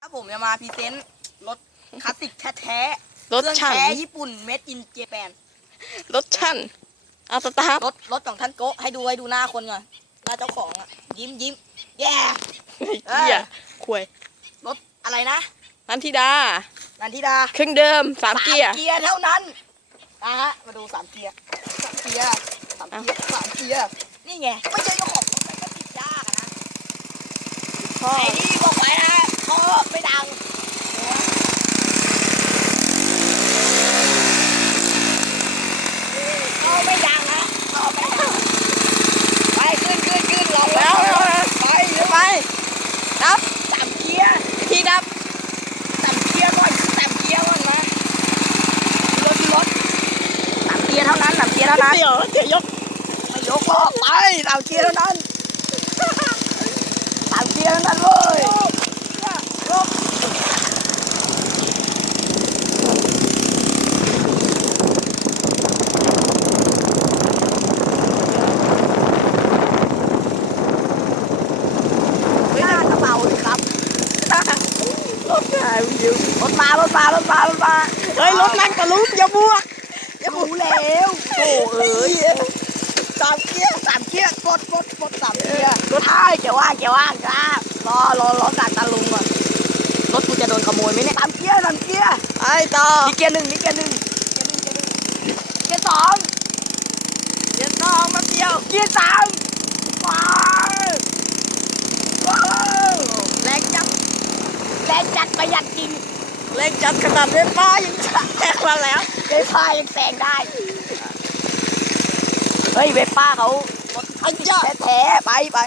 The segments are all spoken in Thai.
ถ้าผมจะมาพรีเซนต์รถคลาสสิกแท้ๆรถเครื่องชั่นแท้ญี่ปุ่น made in Japan รถชั่นเอาสตาร์ทรถรถของท่านโกะให้ดูให้ดูหน้าคนก่อนหน้าเจ้าของอะ ยิ้มยิ้มแย่เฮียควยรถอะไรนะนันทิดา นันทิดาเครื่องเดิมสามเกียร์ เกียร์เท่านั้นนะฮะมาดูสามเกียร์สามเกียร์สามเกียร์สามเกียร์นี่ไงไม่ใช่เจ้าของรถมันก็ติดยากอะนะพ่อไอ้นี่บอกไว้นะท่อ ไม่ดังท่อไม่ดังนะท่อไม่ดังไปขึ้นขึ้นขึ้นลองแล้วไปไปนับสามเกียร์ที่นับสามเกียร์ก่อนสามเกียร์ก่อนนะรถรถสามเกียร์เท่านั้นสามเกียร์เท่านั้นเดี๋ยวเดี๋ยวยกไม่ยกหรอกไปสามเกียร์เท่านั้นสามเกียร์เท่านั้นเว้ยยก รับรถหายวิวรถมารถมารถมารถมาเฮ้ยรถนั่งกระลุกอย่าบวกจะรู้แล้วโอ้เอ้ยสามเกียร์สามเกียร์กดกดกดสามเกียร์รถอ้ายเกียร์ว่างเกียร์ว่างจ้ารอรอรอการตาลุงก่อน รถกูจะโดนขโมยไหมเนี่ยสามเกียร์สามเกียร์ไอ้ต่อนี่เกียร์หนึ่งนี่เกียร์หนึ่งเกียร์หนึ่งเกียร์สองเดี๋ยวน้องมาเดียว เกียร์สามว้าวว้าวแรงจัดแรงจัดประหยัดจริงเล็กจัดขนาดเล่นป้ายังแตกมาแล้วเวฟป้ายังแซงได้เฮ้ยเวฟป้าเขารถไอ้เจ้าแท้ๆไปไป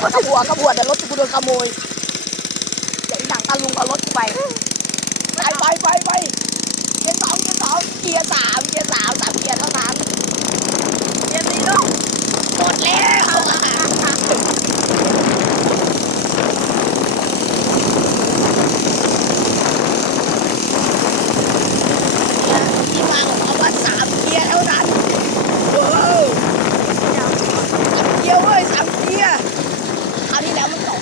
ก็ถ้าหัวกระบวดแต่รถกูโดนขโมย เดี๋ยวไอ้หนังตาลุงเอารถกูไปไปไปไปไปเกียร์สองเกียร์สองเกียร์สาม